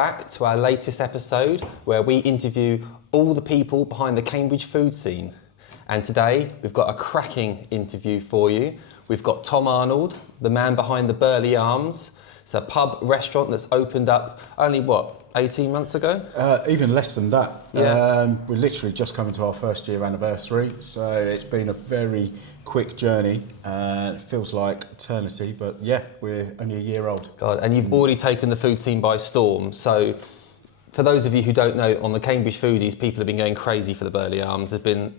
back to our latest episode where we interview all the people behind the Cambridge food scene. And today we've got a cracking interview for you. We've got Tom Arnold, the man behind the Burleigh Arms. It's a pub restaurant that's opened up only, 18 months ago? Even less than that. Yeah. We're literally just coming to our first year anniversary, so it's been a very quick journey. It feels like eternity, but yeah, we're only a year old. God, and you've already taken the food scene by storm. So for those of you who don't know, on the Cambridge Foodies, people have been going crazy for the Burleigh Arms. There's been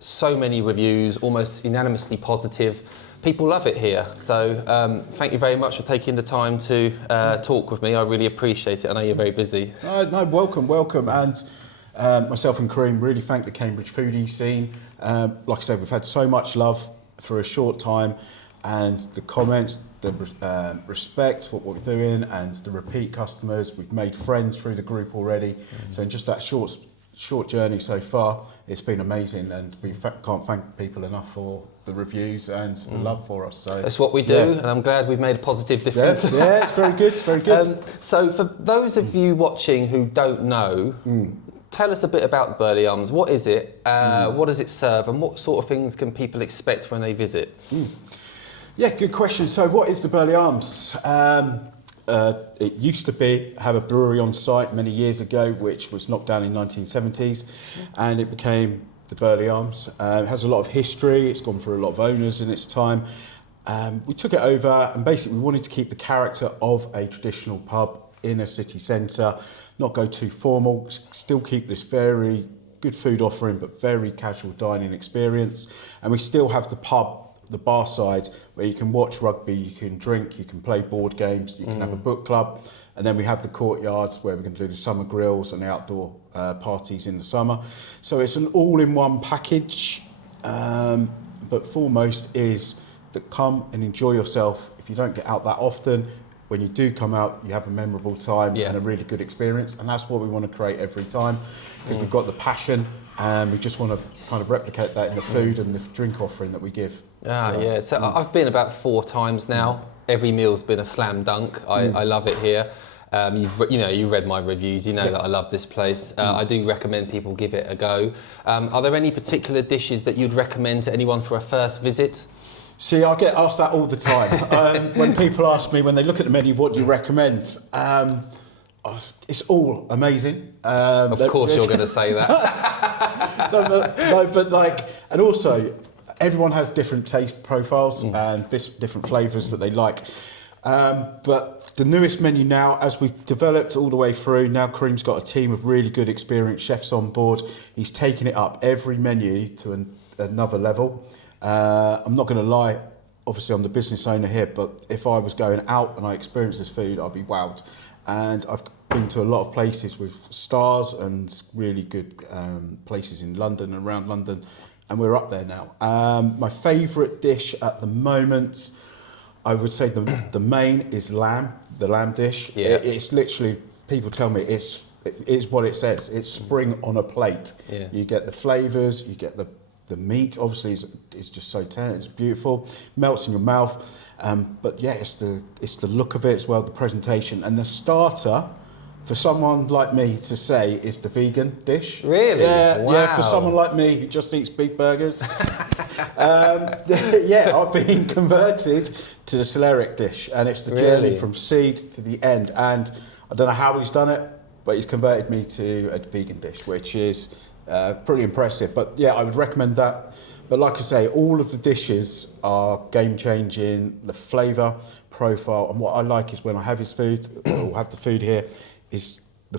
so many reviews, almost unanimously positive. People love it here, so thank you very much for taking the time to talk with me. I really appreciate it. I know you're very busy. No, welcome. And myself and Kareem really thank the Cambridge foodie scene. Like I said, we've had so much love for a short time, and the comments, the respect for what we're doing, and the repeat customers. We've made friends through the group already. So in just that short journey so far, it's been amazing, and we can't thank people enough for the reviews and the love for us. So that's what we do, and I'm glad we've made a positive difference. Yeah, it's very good. It's very good. So for those of you watching who don't know, tell us a bit about the Burleigh Arms. What is it? What does it serve, and what sort of things can people expect when they visit? Yeah, good question. So what is the Burleigh Arms? It used to have a brewery on site many years ago, which was knocked down in 1970s, and it became the Burleigh Arms. It has a lot of history. It's gone through a lot of owners in its time. We took it over, and basically we wanted to keep the character of a traditional pub in a city centre, not go too formal, still keep this very good food offering, but very casual dining experience. And we still have the pub, the bar side, where you can watch rugby, you can drink, you can play board games, you can have a book club, and then we have the courtyards where we're going to do the summer grills and the outdoor parties in the summer. So it's an all-in-one package, but foremost is that come and enjoy yourself. If you don't get out that often, when you do come out, you have a memorable time and a really good experience, and that's what we want to create every time, because we've got the passion, and we just want to kind of replicate that in the food and the drink offering that we give. So I've been about 4 times now. Every meal's been a slam dunk. I love it here. You've read my reviews. You know that I love this place. I do recommend people give it a go. Are there any particular dishes that you'd recommend to anyone for a first visit? See, I get asked that all the time. When people ask me, when they look at the menu, what do you recommend? It's all amazing. Of course you're going to say that. And also, everyone has different taste profiles and different flavours that they like. But the newest menu now, as we've developed all the way through, now Kareem's got a team of really good experienced chefs on board. He's taken it up every menu to another level. I'm not going to lie, obviously I'm the business owner here, but if I was going out and I experienced this food, I'd be wowed. And I've been to a lot of places with stars and really good places in London and around London, and we're up there now. My favourite dish at the moment, I would say the main is lamb, the lamb dish. Yeah. It's literally, people tell me it's what it says. It's spring on a plate. Yeah. You get the flavours, you get the meat, obviously, is just so tender, it's beautiful, melts in your mouth. But yeah, it's the look of it as well, the presentation, and the starter. For someone like me to say is the vegan dish. Really? Wow. Yeah. For someone like me who just eats beef burgers, I've been converted to the celeriac dish, and it's the journey from seed to the end. And I don't know how he's done it, but he's converted me to a vegan dish, which is pretty impressive. But yeah, I would recommend that. But like I say, all of the dishes are game-changing. The flavour profile, and what I like is when I have his food, or have the food here, is the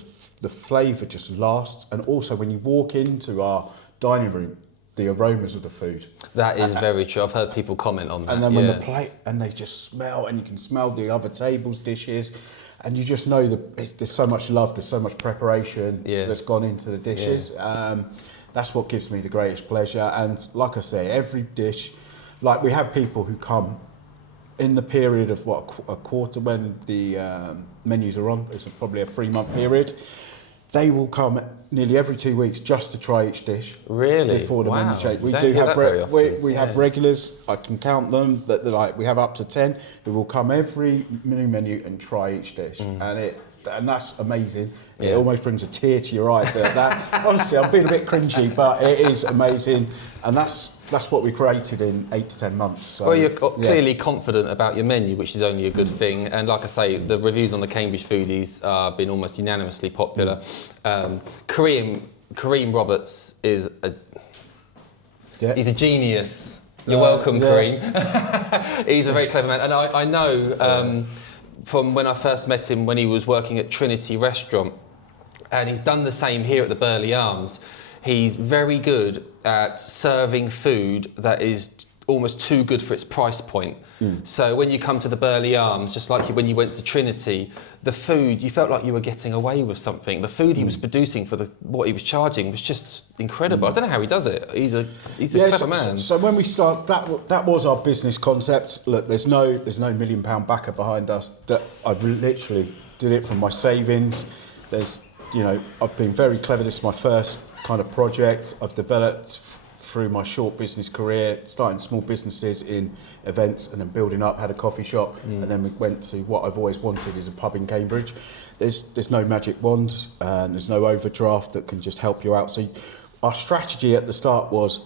flavour just lasts. And also when you walk into our dining room, the aromas of the food. That is very true. I've heard people comment on that. And then when the plate, and they just smell, and you can smell the other tables' dishes, and you just know that there's so much love, there's so much preparation that's gone into the dishes. That's what gives me the greatest pleasure. And like I say, every dish, like we have people who come in the period of a quarter when the menus are on. It's probably a 3-month period. They will come nearly every 2 weeks just to try each dish. Really? Before the menu change. We Don't do hear have that very often. we have regulars. I can count them. That we have up to 10 who will come every new menu and try each dish, and and that's amazing. It almost brings a tear to your eye. That honestly, I'm being a bit cringy, but it is amazing, and that's what we created in 8 to 10 months. So, well, you're clearly confident about your menu, which is only a good thing. And like I say, the reviews on the Cambridge Foodies have been almost unanimously popular. Kareem Roberts is he's a genius. You're welcome, Kareem. He's a very clever man. And I know from when I first met him when he was working at Trinity Restaurant, and he's done the same here at the Burleigh Arms. He's very good at serving food that is almost too good for its price point. So when you come to the Burleigh Arms, just like when you went to Trinity, the food, you felt like you were getting away with something. The food he was producing for what he was charging was just incredible. I don't know how he does it. He's a clever man. So when we start, that was our business concept. Look, there's no £1 million backer behind us. That I literally did it from my savings. I've been very clever. This is my first kind of project. I've developed through my short business career, starting small businesses in events and then building up, had a coffee shop, and then we went to what I've always wanted is a pub in Cambridge. There's no magic wands, and there's no overdraft that can just help you out. So our strategy at the start was,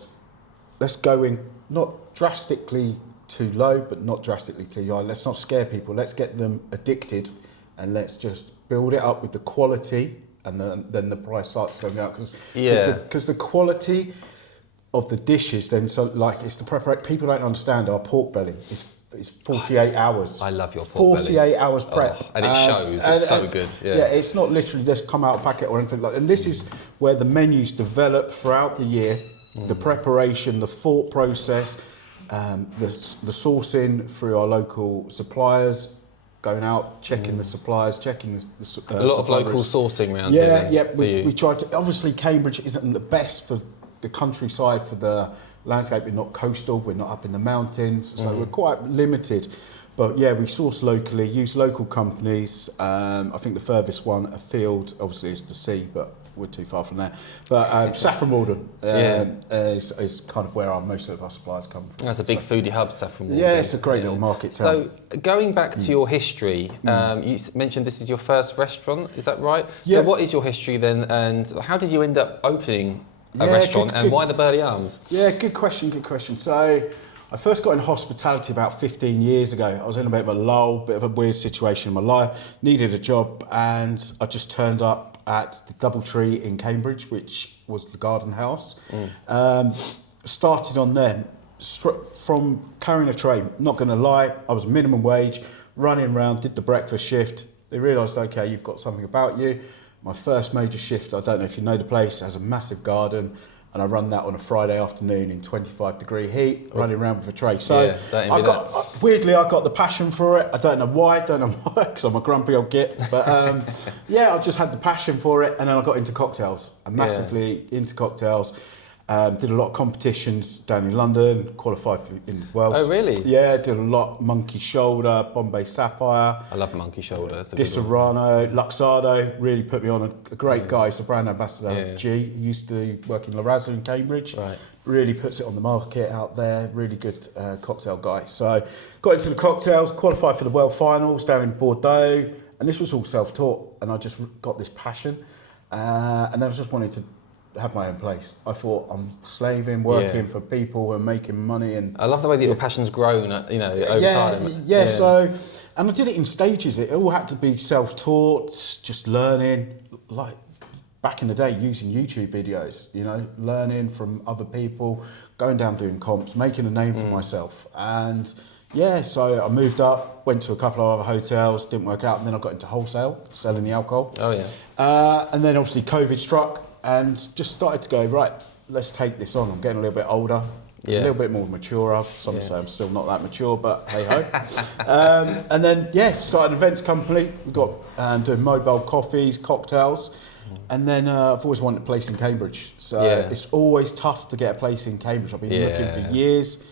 let's go in not drastically too low, but not drastically too high. Let's not scare people. Let's get them addicted, and let's just build it up with the quality, and then the price starts going up. Because the quality of the dishes, then, so like it's the preparation. People don't understand our pork belly is 48 hours. I love your pork 48 belly. hours prep. And it shows, it's so good. Yeah, it's not literally just come out of a packet or anything like that. And this is where the menus develop throughout the year, the preparation, the thought process, the sourcing through our local suppliers, going out, checking the suppliers, checking the a lot of local sourcing around here. Yeah, we tried to, obviously Cambridge isn't the best for the countryside, for the landscape. We're not coastal, we're not up in the mountains, so we're quite limited. But yeah, we source locally, use local companies. I think the furthest one afield, obviously, is the sea, but we're too far from there. But Saffron Walden is kind of where most of our suppliers come from. That's a big foodie hub, Saffron Walden. Yeah, it's a great little market town. So going back to your history, you mentioned this is your first restaurant, is that right? Yeah. So what is your history then, and how did you end up opening a restaurant, and why the Burleigh Arms? Yeah, good question. So I first got in hospitality about 15 years ago. I was in a bit of a lull, bit of a weird situation in my life, needed a job, and I just turned up at the Doubletree in Cambridge, which was the garden house. Started on them from carrying a tray. Not going to lie, I was minimum wage, running around, did the breakfast shift. They realised, okay, you've got something about you. My first major shift, I don't know if you know the place, has a massive garden, and I run that on a Friday afternoon in 25-degree heat, running around with a tray. So weirdly, I got the passion for it. I don't know why, because I'm a grumpy old git. But I just had the passion for it, and then I got into cocktails, and massively into cocktails. Did a lot of competitions down in London, qualified in Wales. Oh, really? Yeah, did a lot. Monkey Shoulder, Bombay Sapphire. I love Monkey Shoulder. Di Serrano, Luxardo really put me on. A great guy, he's a brand ambassador. G, he used to work in La Raza in Cambridge. Right. Really puts it on the market out there. Really good cocktail guy. So got into the cocktails, qualified for the World Finals down in Bordeaux, and this was all self-taught. And I just got this passion, and then I just wanted to have my own place. I thought I'm slaving, working for people who are making money, and I love the way that your passion's grown, over time. Yeah. So, and I did it in stages. It all had to be self-taught, just learning, like back in the day, using YouTube videos. Learning from other people, going down doing comps, making a name for myself, and so I moved up, went to a couple of other hotels, didn't work out, and then I got into wholesale, selling the alcohol. Oh yeah. And then obviously COVID struck. And just started to go, right, let's take this on. I'm getting a little bit older, a little bit more mature. Some say I'm still not that mature, but hey-ho. And then, started an events company. We got doing mobile coffees, cocktails. And then I've always wanted a place in Cambridge. So it's always tough to get a place in Cambridge. I've been looking for years.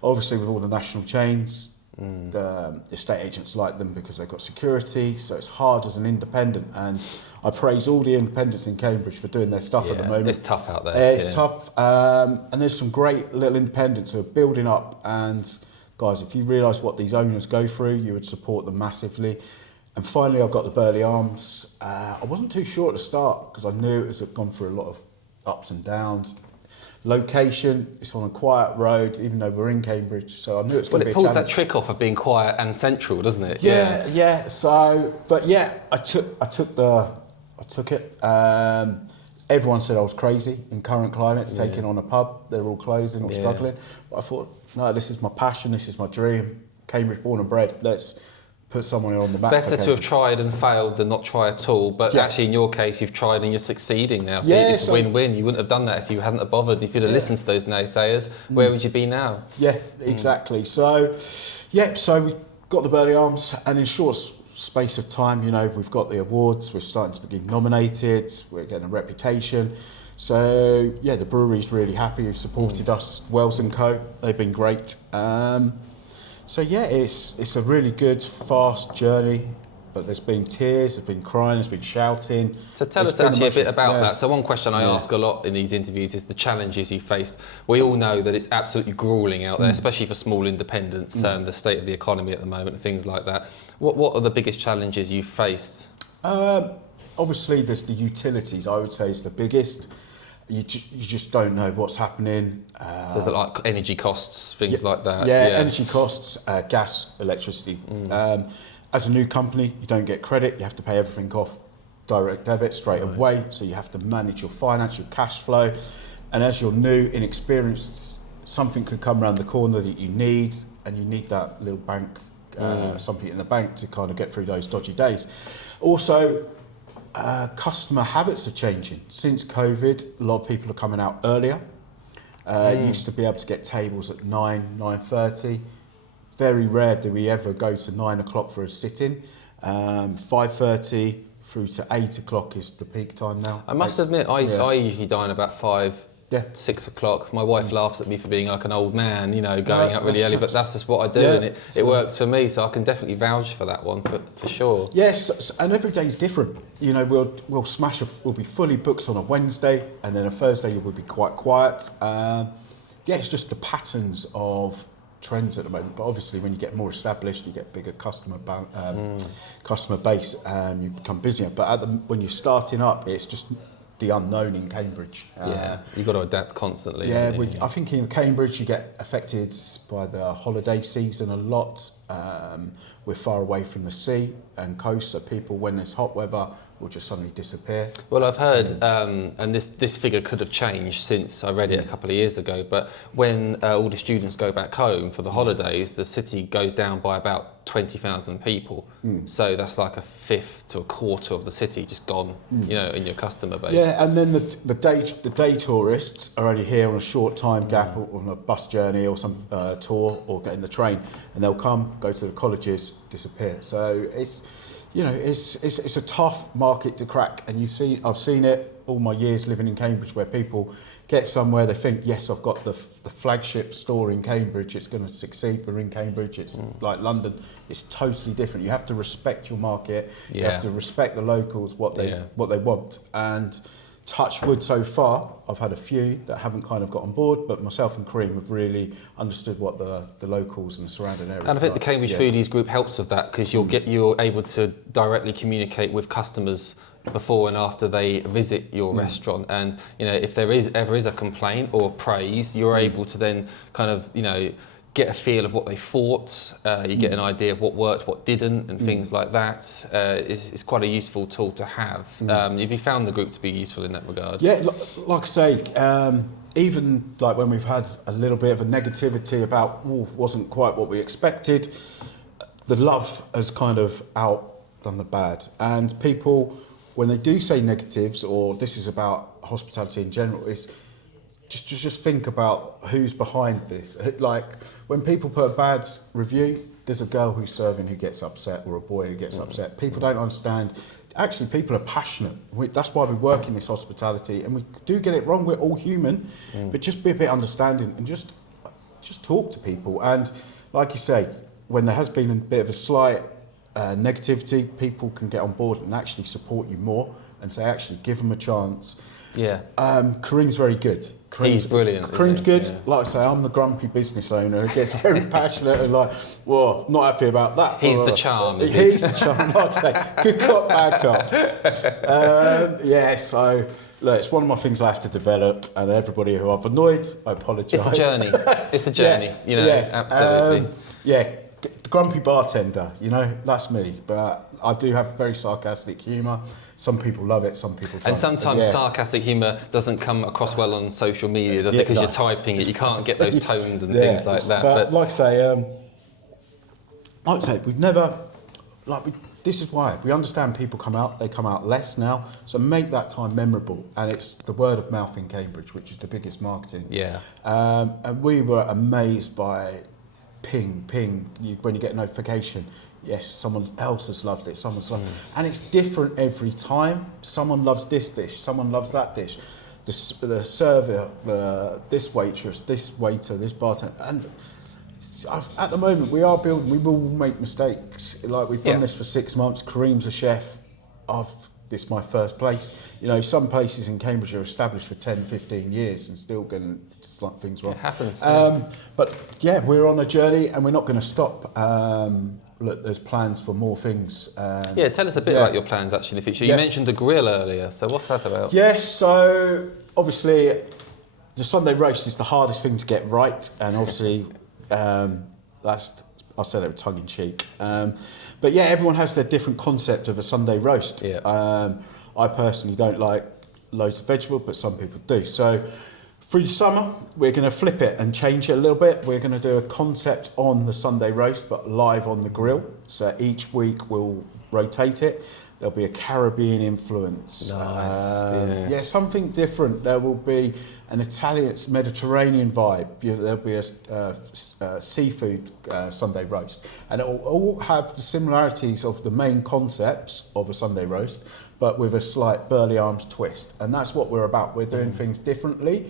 Obviously, with all the national chains, the estate agents like them because they've got security. So it's hard as an independent. And I praise all the independents in Cambridge for doing their stuff at the moment. It's tough out there. It's tough. And there's some great little independents who are building up. And guys, if you realise what these owners go through, you would support them massively. And finally, I got the Burleigh Arms. I wasn't too sure at the start because I knew it was gone through a lot of ups and downs. Location, it's on a quiet road, even though we're in Cambridge, so I knew it's going to be a challenge. Well, it pulls that trick off of being quiet and central, doesn't it? Yeah. So, but yeah, I took it. Everyone said I was crazy in current climate, taking on a pub. They're all closing or struggling. But I thought, no, this is my passion, this is my dream. Cambridge born and bred. Let's put someone on the map. Better to have tried and failed than not try at all. But actually, in your case, you've tried and you're succeeding now. So it's a win-win. You wouldn't have done that if you hadn't have bothered. If you'd have listened to those naysayers, where would you be now? Yeah, exactly. So we got the Burleigh Arms, and in short space of time, we've got the awards. We're starting to be nominated. We're getting a reputation. So the brewery's really happy. Who've supported us, Wells & Co. They've been great. So it's a really good, fast journey, but there's been tears, there's been crying, there's been shouting. So tell us actually a bit about that. So one question I ask a lot in these interviews is the challenges you faced. We all know that it's absolutely gruelling out there, especially for small independents, the state of the economy at the moment and things like that. What are the biggest challenges you faced? Obviously, there's the utilities, I would say, is the biggest. You just don't know what's happening. So is that like energy costs, things like that? Yeah, energy costs, gas, electricity. As a new company, you don't get credit. You have to pay everything off direct debit straight away. So you have to manage your finance, your cash flow. And as you're new, inexperienced, something could come around the corner that you need, and you need that little bank, something in the bank to kind of get through those dodgy days. Also, customer habits are changing. Since COVID, a lot of people are coming out earlier. Used to be able to get tables at 9:30. Very rare do we ever go to 9 o'clock for a sit-in. 5:30 through to 8 o'clock is the peak time now. I must admit, I usually dine about 6 o'clock. My wife laughs at me for being like an old man, going out really early, but that's just what I do, and it works for me, so I can definitely vouch for that one, for sure. Yes, and every day is different. We'll smash, we'll be fully booked on a Wednesday, and then a Thursday we'll be quite quiet. It's just the patterns of trends at the moment, but obviously when you get more established, you get bigger customer base, and you become busier. But when you're starting up, it's just the unknown in Cambridge. You've got to adapt constantly. I think in Cambridge you get affected by the holiday season a lot. We're far away from the sea and coast, so people, when there's hot weather, will just suddenly disappear. Well, I've heard, and this figure could have changed since I read it a couple of years ago, but when all the students go back home for the holidays, the city goes down by about 20,000 people. So that's like a fifth to a quarter of the city just gone, in your customer base. Yeah, and then the day tourists are only here on a short time gap, or on a bus journey or some tour, or getting the train, and they'll come, go to the colleges, disappear. So it's a tough market to crack, and I've seen it all my years living in Cambridge, where people get somewhere, they think, yes, I've got the flagship store in Cambridge, it's going to succeed. We're in Cambridge, it's like London, it's totally different. You have to respect your market, you have to respect the locals, what they want. And touch wood, so far, I've had a few that haven't kind of got on board, but myself and Kareem have really understood what the locals and the surrounding area. And I think the Cambridge Foodies group helps with that, because you're able to directly communicate with customers before and after they visit your restaurant, and if there ever is a complaint or praise, you're able to then kind of get a feel of what they thought. You get an idea of what worked, what didn't, and things like that. It's quite a useful tool to have. Have you found the group to be useful in that regard? Yeah, like I say, even like when we've had a little bit of a negativity about wasn't quite what we expected, the love has kind of outdone the bad, and people, when they do say negatives, or this is about hospitality in general, is just think about who's behind this. Like, when people put a bad review, there's a girl who's serving who gets upset, or a boy who gets upset. People don't understand. Actually, people are passionate. That's why we work in this hospitality, and we do get it wrong. We're all human, but just be a bit understanding and just talk to people. And like you say, when there has been a bit of a slight negativity, people can get on board and actually support you more, and say, actually, give them a chance. Yeah. Kareem's very good. He's brilliant. Kareem's good. Yeah. Like I say, I'm the grumpy business owner who gets very passionate and like, well, not happy about that. He's the charm, is he? He's the charm. Like I say, good cop, bad cop. So look, it's one of my things I have to develop, and everybody who I've annoyed, I apologise. It's a journey. It's a journey. Absolutely. The grumpy bartender, that's me. But I do have very sarcastic humour. Some people love it, some people don't. And sometimes sarcastic humour doesn't come across well on social media, does it? Because you're typing it, you can't get those tones and things like that. But like I say, we've never, this is why we understand people they come out less now. So make that time memorable, and it's the word of mouth in Cambridge, which is the biggest marketing. Yeah. And we were amazed by ping, when you get a notification. Yes, someone else has loved it, someone's loved it. And it's different every time. Someone loves this dish, someone loves that dish. The server, this waitress, this waiter, this bartender. And at the moment, we will make mistakes. Like, we've done this for 6 months. Kareem's a chef. This is my first place. Some places in Cambridge are established for 10, 15 years and still getting things wrong. It happens. But yeah, we're on a journey and we're not going to stop. Look, there's plans for more things. Tell us a bit about your plans actually in the future. You mentioned a grill earlier, so what's that about? Yes, so obviously the Sunday roast is the hardest thing to get right, and obviously I said it with tongue in cheek. But yeah, everyone has their different concept of a Sunday roast. Yeah. I personally don't like loads of vegetables, but some people do. So through the summer, we're going to flip it and change it a little bit. We're going to do a concept on the Sunday roast, but live on the grill. So each week we'll rotate it. There'll be a Caribbean influence. Nice. Something different. There will be an Italian, Mediterranean vibe. There'll be a seafood Sunday roast. And it will all have the similarities of the main concepts of a Sunday roast, but with a slight Burleigh Arms twist. And that's what we're about. We're doing things differently.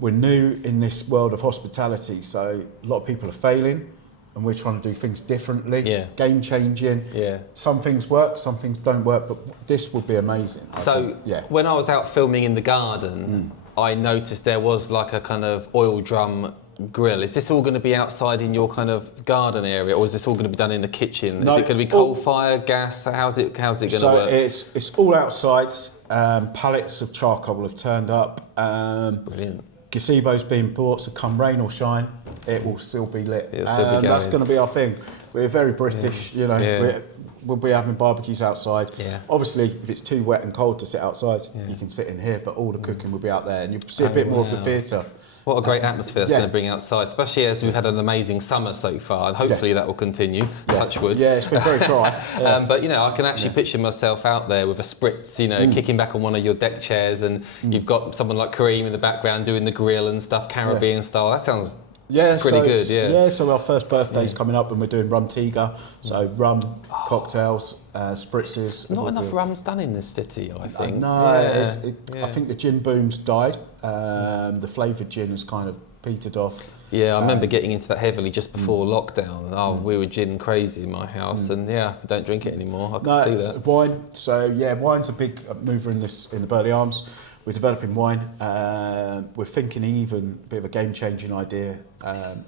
We're new in this world of hospitality, so a lot of people are failing, and we're trying to do things differently, game changing. Yeah. Some things work, some things don't work, but this will be amazing. When I was out filming in the garden, I noticed there was like a kind of oil drum grill. Is this all going to be outside in your kind of garden area, or is this all going to be done in the kitchen? No, is it going to be coal fire, gas? How's it going to work? It's all outside. Pallets of charcoal have turned up. Brilliant. Gazebo's been bought, so come rain or shine, it will still be lit. It'll still be going. That's going to be our thing. We're very British, we'll be having barbecues outside. Yeah. Obviously, if it's too wet and cold to sit outside, you can sit in here, but all the cooking will be out there, and you'll see a bit more of the theatre. What a great atmosphere that's going to bring outside, especially as we've had an amazing summer so far, and hopefully that will continue, touch wood. Yeah, it's been very dry. But, I can actually picture myself out there with a spritz, kicking back on one of your deck chairs, and you've got someone like Kareem in the background doing the grill and stuff, Caribbean style. That sounds pretty good, Yeah, so our first birthday's coming up, and we're doing rum tiga, so rum, cocktails, spritzes. Not enough rum's done in this city, I think. I think the gin boom's died. The flavoured gin has kind of petered off. Yeah, I remember getting into that heavily just before lockdown. We were gin crazy in my house, and I don't drink it anymore. I can see that. Wine. So wine's a big mover in the Burleigh Arms. We're developing wine. We're thinking even a bit of a game-changing idea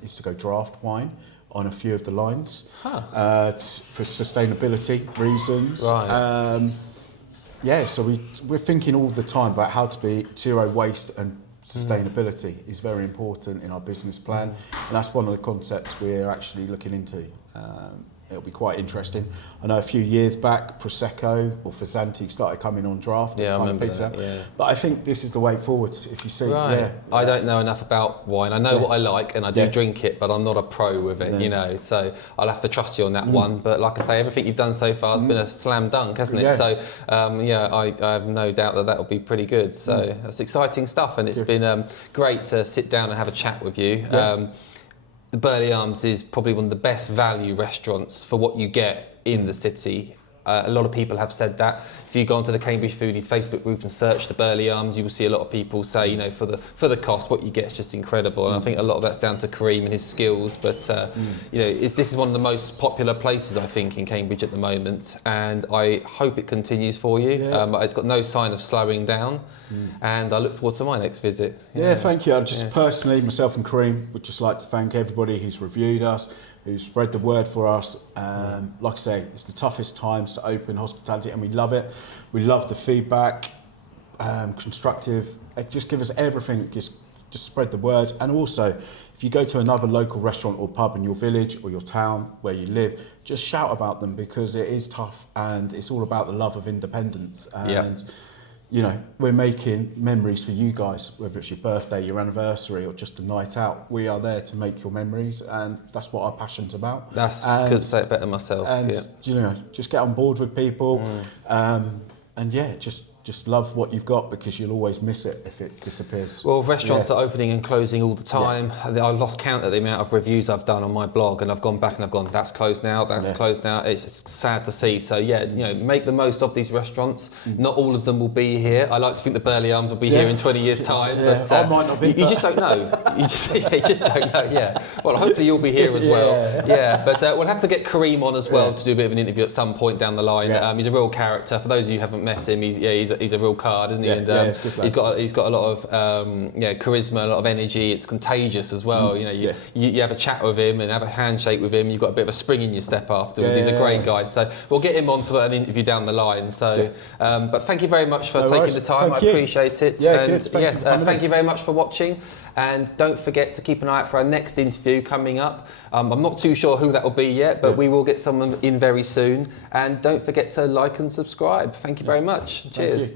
is to go draft wine on a few of the lines for sustainability reasons. Right. So we're thinking all the time about how to be zero waste, and sustainability is very important in our business plan, and that's one of the concepts we're actually looking into. It'll be quite interesting. I know a few years back, Prosecco or Fazanti started coming on draft. Yeah, I remember that, But I think this is the way forward, if you see. Right. I don't know enough about wine. I know what I like, and I do drink it, but I'm not a pro with it, so I'll have to trust you on that one. But like I say, everything you've done so far has been a slam dunk, hasn't it? So, I have no doubt that will be pretty good. So that's exciting stuff, and it's been great to sit down and have a chat with you. The Burleigh Arms is probably one of the best value restaurants for what you get in the city. A lot of people have said that. If you go onto the Cambridge Foodies Facebook group and search the Burleigh Arms, you will see a lot of people say, you know, for the cost, what you get is just incredible. And I think a lot of that's down to Kareem and his skills. But you know, this is one of the most popular places, I think, in Cambridge at the moment, and I hope it continues for you. Yeah. It's got no sign of slowing down, and I look forward to my next visit. Yeah, thank you. I just personally, myself and Kareem, would just like to thank everybody who's reviewed us, who spread the word for us. Like I say, it's the toughest times to open hospitality, and we love it. We love the feedback, constructive. Just give us everything, just spread the word. And also, if you go to another local restaurant or pub in your village or your town where you live, just shout about them, because it is tough, and it's all about the love of independence. And you know, we're making memories for you guys, whether it's your birthday, your anniversary, or just a night out. We are there to make your memories, and that's what our passion's about. Could say it better myself. And you know, just get on board with people, and yeah, just love what you've got, because you'll always miss it if it disappears. Well, restaurants are opening and closing all the time. I've lost count of the amount of reviews I've done on my blog, and I've gone back and I've gone, that's closed now, that's closed now. It's sad to see. So yeah, you know, make the most of these restaurants. Not all of them will be here. I like to think the Burleigh Arms will be here in 20 years' time, but I might not be. You just don't know. You just don't know. Yeah. Well, hopefully you'll be here as well. Yeah. But we'll have to get Kareem on as well to do a bit of an interview at some point down the line. He's a real character. For those of you who haven't met him, he's a real card, isn't he? And he's got a lot of charisma, a lot of energy. It's contagious as well. You know, you have a chat with him and have a handshake with him. You've got a bit of a spring in your step afterwards. He's a great guy. So we'll get him on for an interview down the line. So, but thank you very much for taking the time. I appreciate it. And thank you very much for watching. And don't forget to keep an eye out for our next interview coming up. I'm not too sure who that will be yet, but we will get someone in very soon. And don't forget to like and subscribe. Thank you very much. Cheers.